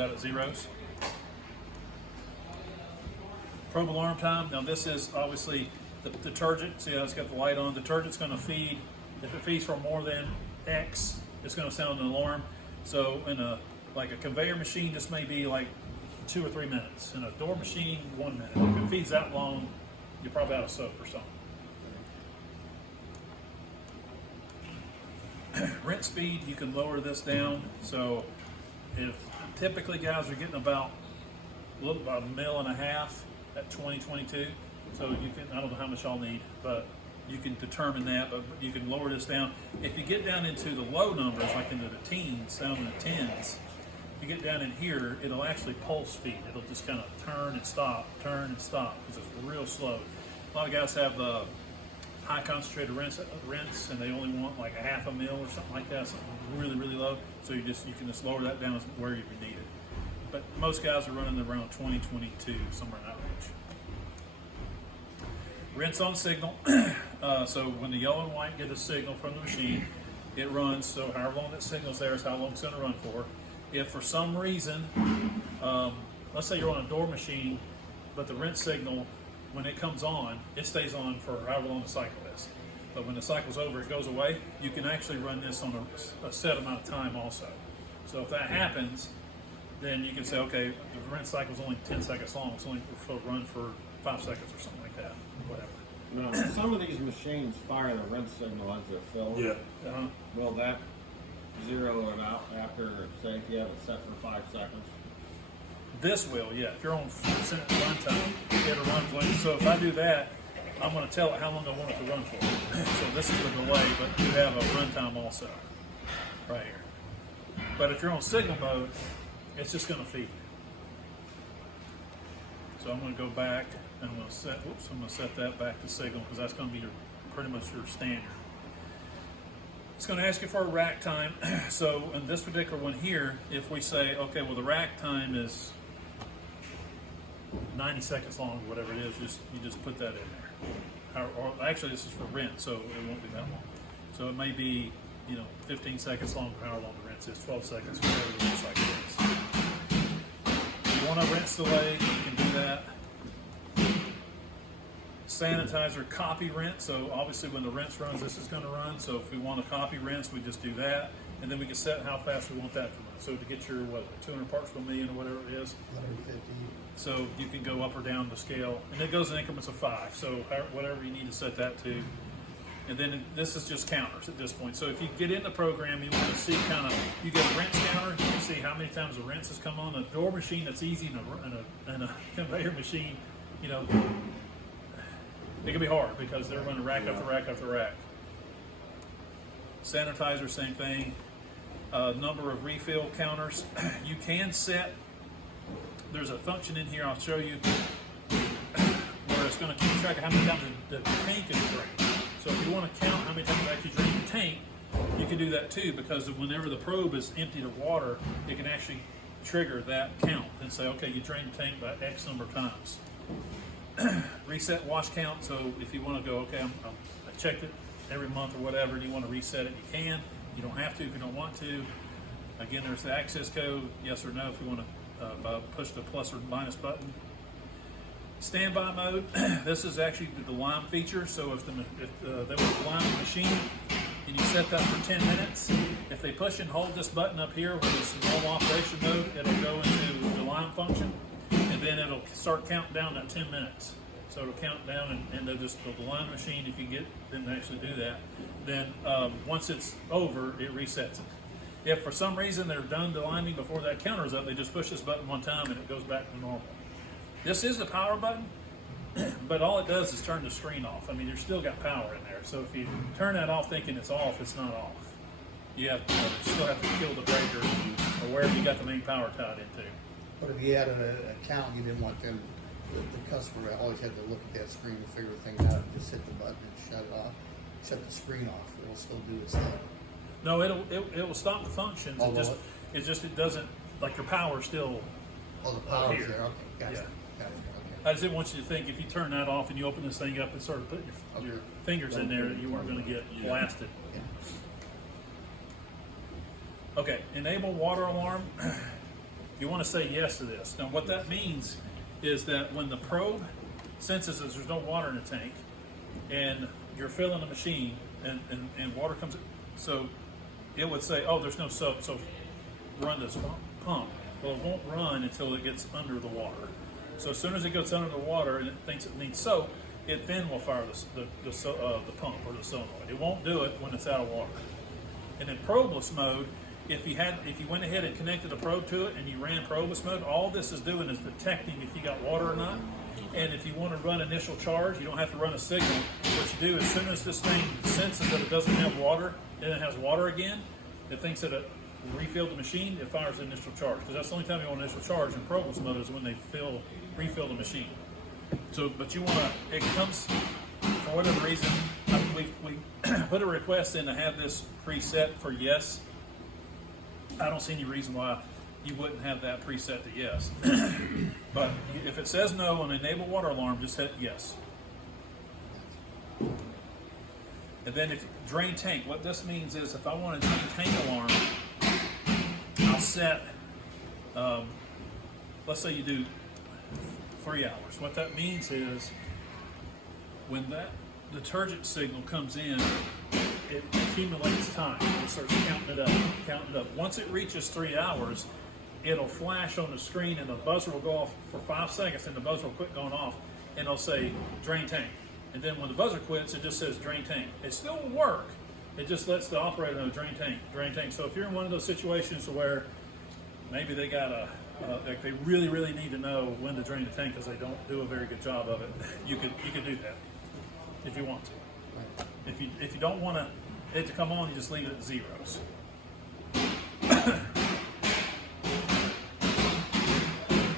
Out at zeros. Probe alarm time. Now this is obviously the detergent. See how it's got the light on? Detergent's going to feed. If it feeds for more than X, it's going to sound an alarm. So in a conveyor machine, this may be like 2 or 3 minutes. In a door machine, 1 minute. If it feeds that long, you're probably out of soap or something. Rinse speed, you can lower this down. So if typically guys are getting about a 1.5 mil at 2022, so you can, I don't know how much y'all need, but you can determine that, but you can lower this down. If you get down into the low numbers, like into the teens, down in the tens, if you get down in here, it'll actually pulse feed. It'll just kind of turn and stop, because it's real slow. A lot of guys have high concentrated rinse, and they only want like 1/2 mil or something like that, something really, really low. So you can just lower that down where you need it. But most guys are running around 2022, somewhere in that range. Rinse on signal. So when the yellow and white get a signal from the machine, it runs. So however long that signal's there is how long it's going to run for. If for some reason, let's say you're on a door machine, but the rinse signal, when it comes on, it stays on for however long the cycle is. But when the cycle's over, it goes away. You can actually run this on a set amount of time also. So if that happens, then you can say, okay, the rinse cycle is only 10 seconds long. It's only supposed to run for 5 seconds or something like that, whatever. Now, some of these machines fire the rinse signal as they're filled. Yeah. Will that zero it out after, say, if you have it set for 5 seconds? This will, yeah. If you're on percent runtime, it'll run for you. So if I do that, I'm going to tell it how long I want it to run for. So this is the delay, but you have a runtime also, right here. But if you're on signal mode, it's just going to feed. So I'm going to go back and I'm going to set that back to signal, because that's going to be pretty much your standard. It's going to ask you for a rack time. So in this particular one here, if we say, okay, well the rack time is 90 seconds long, or whatever it is, you just put that in there. Or actually, this is for rinse, so it won't be that long. So it may be, 15 seconds long, or however long the rinse is, 12 seconds, whatever the rinse cycle is. If you want a rinse delay, you can do that. Sanitizer copy rinse, so obviously when the rinse runs, this is going to run. So if we want a copy rinse, we just do that, and then we can set how fast we want that to run. So to get your 200 parts per million or whatever it is, 150. so you can go up or down the scale, and it goes in increments of 5. So whatever you need to set that to, and then this is just counters at this point. So if you get in the program, you want to see you get a rinse counter. You can see how many times the rinse has come on. A door machine, that's easy, and a conveyor machine, it can be hard because they're running rack after rack after rack. Sanitizer, same thing. Number of refill counters. You can set, there's a function in here I'll show you where it's going to keep track of how many times the tank is drained. So if you want to count how many times you actually drain the tank, you can do that too, because whenever the probe is emptied of water, it can actually trigger that count and say, okay, you drained the tank by X number of times. Reset wash count. So if you want to go, okay, I checked it every month or whatever, and you want to reset it, you can. You don't have to if you don't want to. Again, there's the access code, yes or no, if you want to push the plus or minus button. Standby mode. This is actually the lime feature. So if they would lime the machine and you set that for 10 minutes, if they push and hold this button up here with this normal operation mode, it'll go into the lime function. And then it'll start counting down at 10 minutes. So it'll count down, and they'll just the line machine, if you get them to actually do that, then once it's over, it resets it. If for some reason they're done deliming before that counter is up, they just push this button one time and it goes back to normal. This is the power button, but all it does is turn the screen off. I mean, you've still got power in there. So if you turn that off thinking it's off, it's not off. You still have to kill the breaker or wherever you got the main power tied into. But if you had an account, you didn't want them, the customer always had to look at that screen and figure things out, and just hit the button and shut it off, shut the screen off. It'll still do its thing. No, it will stop the functions. Oh, It doesn't, like your power still. Oh, the power's here. there. Okay, gotcha. Yeah. Gotcha. Okay. I just didn't want you to think if you turn that off and you open this thing up and sort of put your fingers in there, you weren't going to get blasted. Yeah. Okay, enable water alarm. you want to say yes to this. Now what that means is that when the probe senses that there's no water in the tank and you're filling the machine and water comes in, so it would say, oh, there's no soap, so run this pump. Well, it won't run until it gets under the water. So as soon as it gets under the water and it thinks it needs soap, it then will fire the pump or the solenoid. It won't do it when it's out of water. And in probeless mode, if you went ahead and connected a probe to it and you ran probeless mode, all this is doing is detecting if you got water or not. And if you want to run initial charge, you don't have to run a signal. What you do, as soon as this thing senses that it doesn't have water, then it has water again, it thinks that it refilled the machine, it fires the initial charge. Because that's the only time you want initial charge in probeless mode is when they refill the machine. So, but you want to, it comes, for whatever reason, we put a request in to have this preset for yes. I don't see any reason why you wouldn't have that preset to yes. But if it says no on enable water alarm, just hit yes. And then if drain tank, what this means is if I want a drain tank alarm, I'll set, let's say you do 3 hours. What that means is when that detergent signal comes in, it accumulates time. It starts counting it up. Once it reaches 3 hours, it'll flash on the screen and the buzzer will go off for 5 seconds and the buzzer will quit going off and it'll say drain tank. And then when the buzzer quits, it just says drain tank. It still will work. It just lets the operator know drain tank. So if you're in one of those situations where maybe they got like they really need to know when to drain the tank because they don't do a very good job of it, you could do that if you want to. If you don't want it to come on, you just leave it at zeros.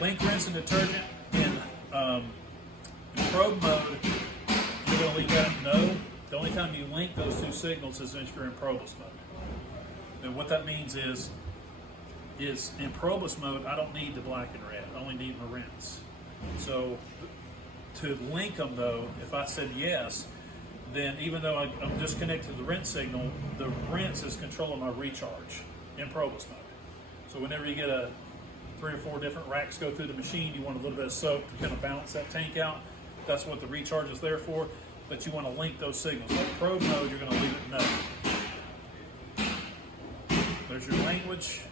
Link, rinse, and detergent in probe mode, you're going to leave that no. The only time you link those two signals is if you're in probeless mode. And what that means is in probeless mode, I don't need the black and red. I only need my rinse. So to link them though, if I said yes, then even though I'm disconnected to the rinse signal, the rinse is controlling my recharge in probeless mode. So whenever you get 3 or 4 different racks go through the machine, you want a little bit of soap to kind of balance that tank out. That's what the recharge is there for. But you want to link those signals. Like probe mode, you're going to leave it no. There's your language.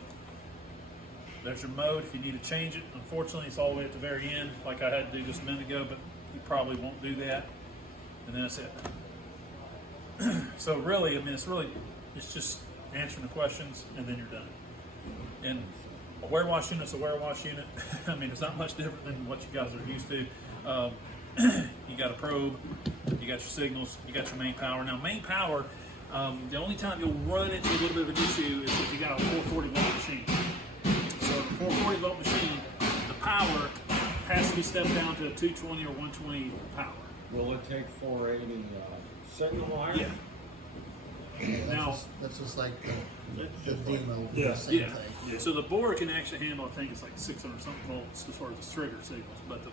There's your mode if you need to change it. Unfortunately, it's all the way at the very end, like I had to do just a minute ago, but you probably won't do that. And then that's it. So really, I mean, it's just answering the questions and then you're done. And a wear-wash unit's a wear-wash unit. I mean, it's not much different than what you guys are used to. You got a probe, you got your signals, you got your main power. Now, main power, the only time you'll run into a little bit of an issue is if you got a 440 volt machine. So the 440 volt machine, the power has to be stepped down to a 220 or 120 power. Will it take 480 signal wire? Yeah. Now, that's just like the demo. Yeah, same yeah, thing. yeah. So the board can actually handle, I think it's like 600 something volts as far as the trigger signals, but the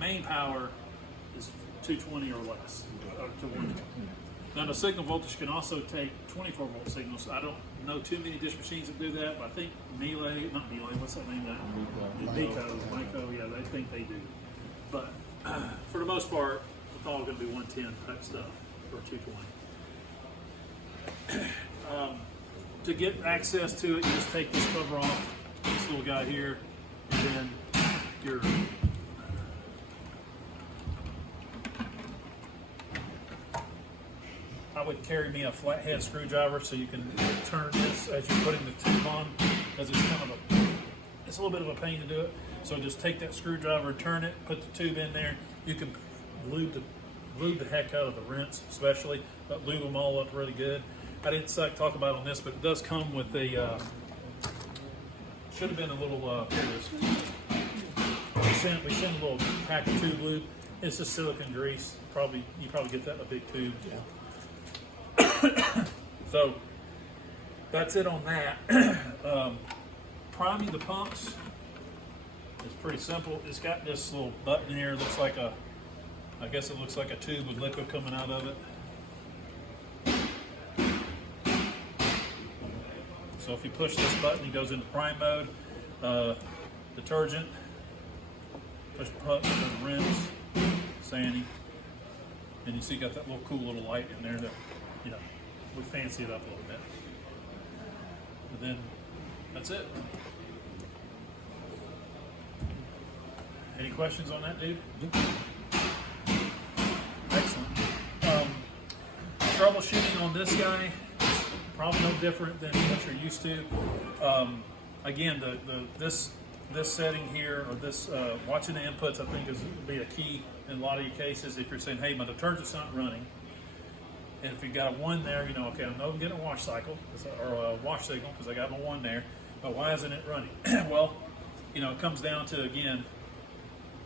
main power is 220 or less, to 120. Now the signal voltage can also take 24 volt signals. I don't know too many dish machines that do that, but I think not Melee, what's that name? Myco, yeah, they think they do. But for the most part, it's all going to be 110 type stuff, or 220. To get access to it, you just take this cover off, this little guy here, and then your I would carry me a flathead screwdriver so you can turn this as you're putting the tube on, because it's a little bit of a pain to do it. So just take that screwdriver and turn it, put the tube in there. You can lube the heck out of the rinse, especially, but lube them all up really good. I didn't talk about it on this, but it does come with a, should have been a little, here it is. We send a little pack of tube lube. It's just silicone grease. You probably get that in a big tube. Yeah. So that's it on that. Priming the pumps is pretty simple. It's got this little button here. Looks like I guess it looks like a tube with liquid coming out of it. So if you push this button, it goes into prime mode. detergent, push putty, rims, sanding, and you see got that little cool little light in there that, you know, we fancy it up a little bit. And then that's it. Any questions on that, dude? Excellent. Troubleshooting on this guy is probably no different than what you're used to. Again, this setting here, or this watching the inputs, I think is be a key in a lot of your cases. If you're saying, hey, my detergent's not running, and if you got a 1 there, you know, okay, I know I'm getting a wash cycle or a wash signal because I got my 1 there, but why isn't it running? Well, you know, it comes down to, again,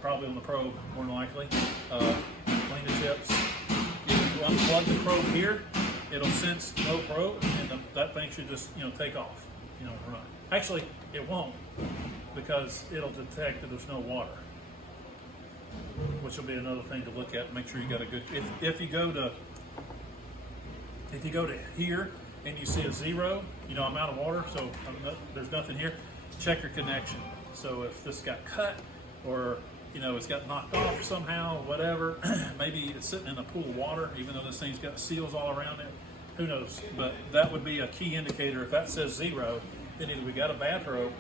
probably on the probe, more than likely. Clean the tips. If you unplug the probe here, it'll sense no probe, and that thing should just, you know, take off, you know, run. Actually, it won't, because it'll detect that there's no water, which will be another thing to look at. Make sure you got a good. If you go to here and you see a 0, you know, I'm out of water, so there's nothing here. Check your connection. So if this got cut, or you know, it's got knocked off somehow, whatever, maybe it's sitting in a pool of water, even though this thing's got seals all around it. Who knows? But that would be a key indicator. If that says 0, then either we got a bad probe,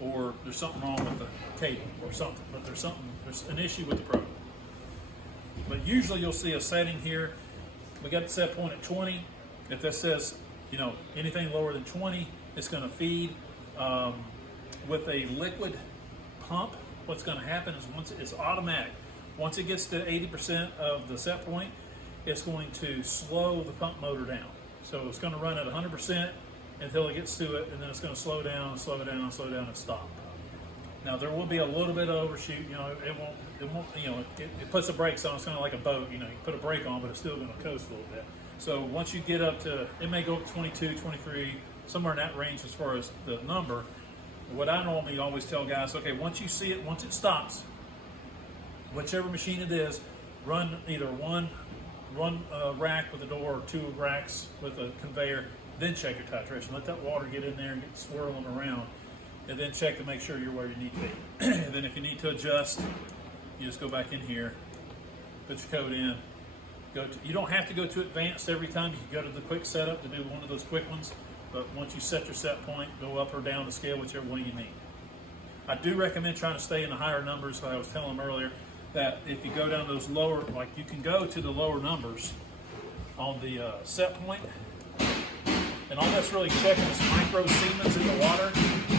or there's something wrong with the cable, or something. But there's an issue with the probe. But usually you'll see a setting here. We got the set point at 20. If that says, you know, anything lower than 20, it's going to feed. With a liquid pump, what's going to happen is once it's automatic. Once it gets to 80% of the set point, it's going to slow the pump motor down. So it's going to run at 100% until it gets to it, and then it's going to slow down, slow down, and stop. Now there will be a little bit of overshoot. You know, it won't. You know, it puts the brakes on. It's kind of like a boat. You know, you put a brake on, but it's still going to coast a little bit. So once you get up to, it may go up to 22, 23, somewhere in that range as far as the number. What I normally always tell guys, okay, once you see it, once it stops, whichever machine it is, run either one rack with a door or 2 racks with a conveyor, then check your titration. Let that water get in there and get swirling around, and then check to make sure you're where you need to be. And then if you need to adjust, you just go back in here, put your code in. You don't have to go to advanced every time. You can go to the quick setup to do one of those quick ones. But once you set your set point, go up or down the scale, whichever one you need. I do recommend trying to stay in the higher numbers. I was telling them earlier that if you go down those lower, like you can go to the lower numbers on the set point, and all that's really checking is micro Siemens in the water.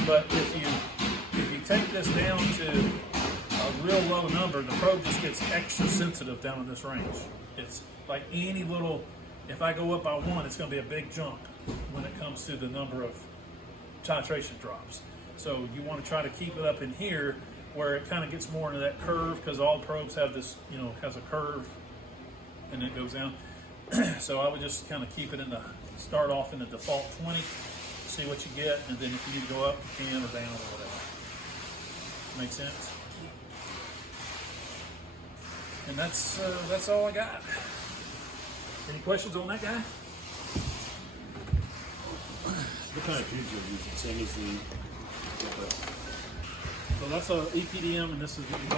But if you take this down to a real low number, the probe just gets extra sensitive down in this range. It's like any little, if I go up by 1, it's going to be a big jump when it comes to the number of titration drops. So you want to try to keep it up in here where it kind of gets more into that curve, because all probes have this, you know, has a curve and it goes down. So I would just kind of keep it in the, start off in the default 20, see what you get, and then if you need to go up, you can, or down, or whatever. Make sense? And that's all I got. Any questions on that guy? What kind of tubes are you using? Same as the So that's a EPDM, and this is what we call